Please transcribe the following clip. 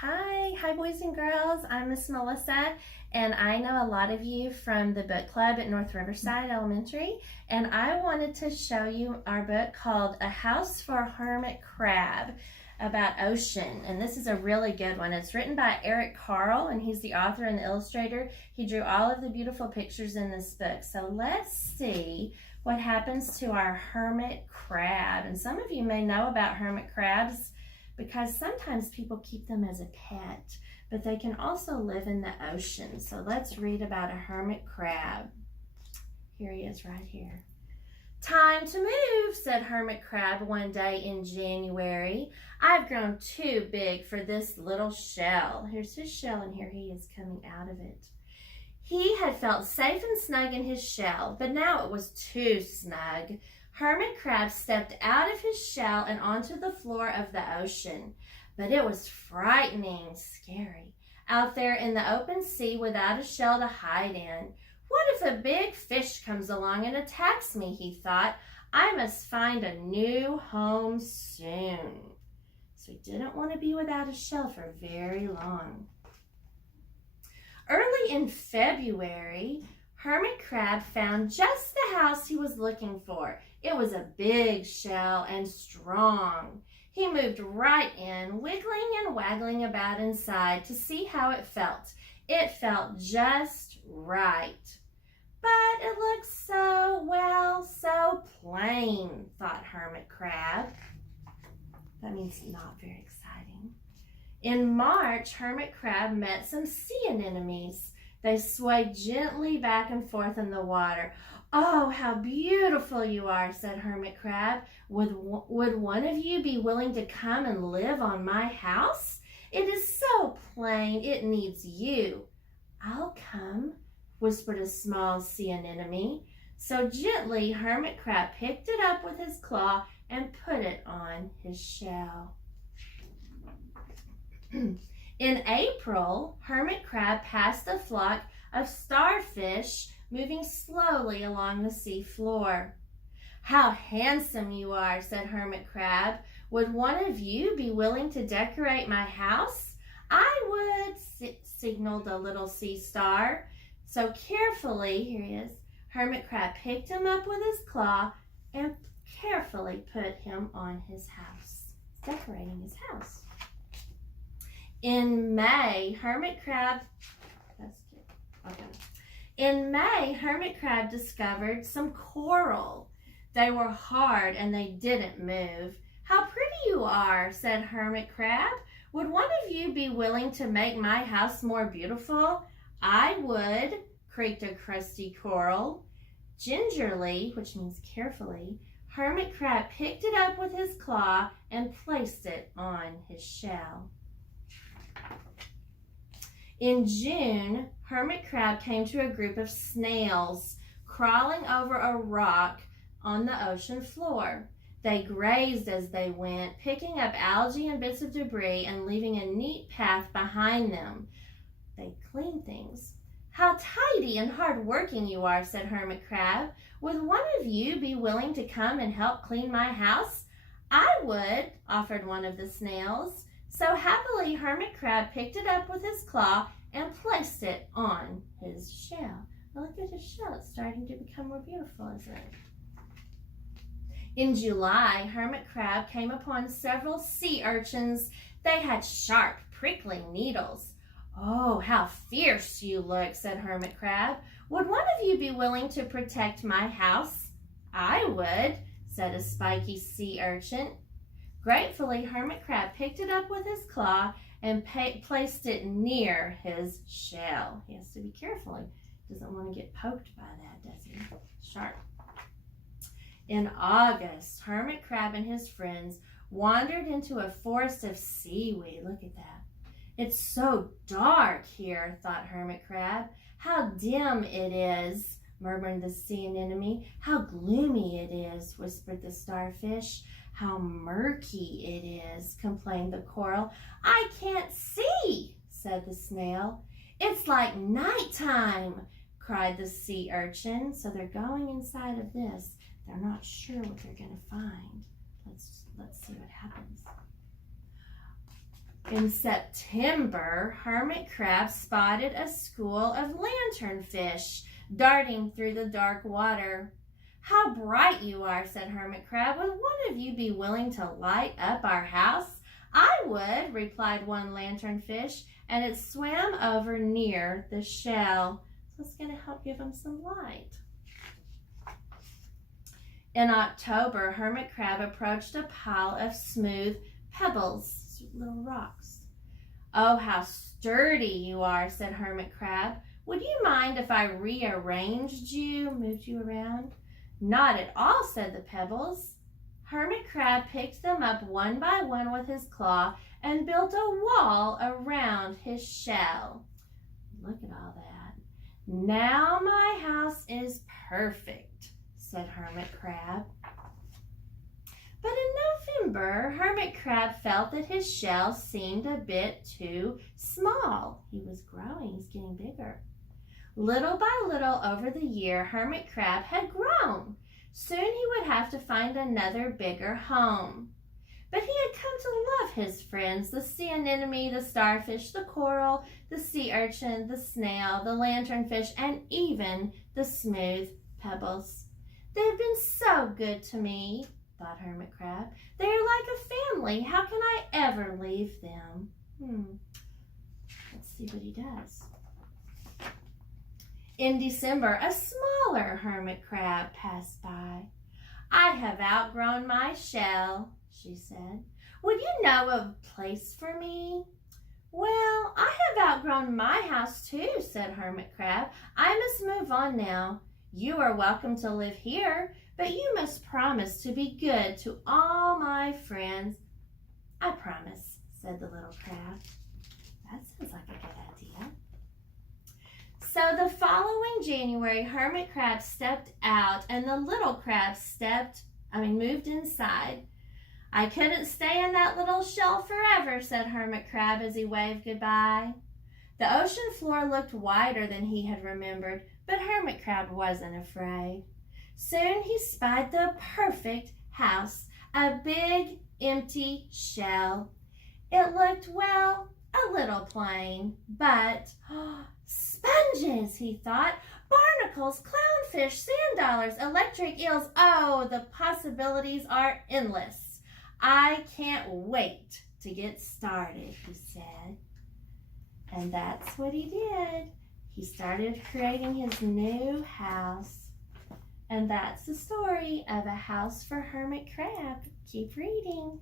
Hi boys and girls. I'm Miss Melissa, and I know a lot of you from the book club at North Riverside Elementary, and I wanted to show you our book called A House for Hermit Crab about ocean, and this is a really good one. It's written by Eric Carle, and he's the author and the illustrator. He drew all of the beautiful pictures in this book. So let's see what happens to our hermit crab. And some of you may know about hermit crabs because sometimes people keep them as a pet, but they can also live in the ocean. So let's read about a hermit crab. Here he is right here. "Time to move," said Hermit Crab one day in January. "I've grown too big for this little shell." Here's his shell, and here he is coming out of it. He had felt safe and snug in his shell, but now it was too snug. Hermit Crab stepped out of his shell and onto the floor of the ocean. But it was frightening, scary, out there in the open sea without a shell to hide in. "What if a big fish comes along and attacks me?" he thought. "I must find a new home soon." So he didn't want to be without a shell for very long. Early in February, Hermit Crab found just the house he was looking for. It was a big shell and strong. He moved right in, wiggling and waggling about inside to see how it felt. It felt just right. But it looked so plain, thought Hermit Crab. That means not very exciting. In March, Hermit Crab met some sea anemones. They swayed gently back and forth in the water. "Oh, how beautiful you are," said Hermit Crab. Would one of you be willing to come and live on my house? It is so plain, it needs you." "I'll come," whispered a small sea anemone. So gently, Hermit Crab picked it up with his claw and put it on his shell. In April, Hermit Crab passed a flock of starfish moving slowly along the sea floor. "How handsome you are," said Hermit Crab. "Would one of you be willing to decorate my house?" "I would," signaled a little sea star. So carefully, here he is, Hermit Crab picked him up with his claw and carefully put him on his house. He's decorating his house. In May, Hermit Crab discovered some coral. They were hard and they didn't move. "How pretty you are," said Hermit Crab. "Would one of you be willing to make my house more beautiful?" "I would," creaked a crusty coral. Gingerly, which means carefully, Hermit Crab picked it up with his claw and placed it on his shell. In June, Hermit Crab came to a group of snails crawling over a rock on the ocean floor. They grazed as they went, picking up algae and bits of debris and leaving a neat path behind them. They cleaned things. "How tidy and hard-working you are," said Hermit Crab. "Would one of you be willing to come and help clean my house?" "I would," offered one of the snails. So happily, Hermit Crab picked it up with his claw and placed it on his shell. Well, look at his shell. It's starting to become more beautiful, isn't it? In July, Hermit Crab came upon several sea urchins. They had sharp, prickling needles. "Oh, how fierce you look," said Hermit Crab. "Would one of you be willing to protect my house?" "I would," said a spiky sea urchin. Gratefully, Hermit Crab picked it up with his claw and placed it near his shell. He has to be careful. He doesn't want to get poked by that, does he? Sharp. In August, Hermit Crab and his friends wandered into a forest of seaweed. Look at that. "It's so dark here," thought Hermit Crab. "How dim it is," murmured the sea anemone. "How gloomy it is," whispered the starfish. "How murky it is," complained the coral. "I can't see," said the snail. "It's like nighttime," cried the sea urchin. So they're going inside of this. They're not sure what they're going to find. Let's see what happens. In September, Hermit Crab spotted a school of lanternfish darting through the dark water. "How bright you are," said Hermit Crab. "Would one of you be willing to light up our house?" "I would," replied one lanternfish, and it swam over near the shell. So it's going to help give them some light. In October, Hermit Crab approached a pile of smooth pebbles, little rocks. "Oh, how sturdy you are," said Hermit Crab. "Would you mind if I rearranged you, moved you around?" "Not at all," said the pebbles. Hermit Crab picked them up one by one with his claw and built a wall around his shell. Look at all that. "Now my house is perfect," said Hermit Crab. But in November, Hermit Crab felt that his shell seemed a bit too small. He was growing, he's getting bigger. Little by little over the year, Hermit Crab had grown. Soon he would have to find another bigger home. But he had come to love his friends, the sea anemone, the starfish, the coral, the sea urchin, the snail, the lanternfish, and even the smooth pebbles. "They've been so good to me," thought Hermit Crab. "They are like a family. How can I ever leave them?" Let's see what he does. In December, a smaller hermit crab passed by. "I have outgrown my shell," she said. "Would you know a place for me?" "Well, I have outgrown my house too," said Hermit Crab. "I must move on now. You are welcome to live here, but you must promise to be good to all my friends." "I promise," said the little crab. That sounds like a good idea. So the following January, Hermit Crab stepped out and the little crab moved inside. "I couldn't stay in that little shell forever," said Hermit Crab as he waved goodbye. The ocean floor looked wider than he had remembered, but Hermit Crab wasn't afraid. Soon he spied the perfect house, a big empty shell. It looked, well, a little plain, but sponges, he thought, barnacles, clownfish, sand dollars, electric eels. Oh, the possibilities are endless. "I can't wait to get started," he said. And that's what he did. He started creating his new house. And that's the story of A House for Hermit Crab. Keep reading.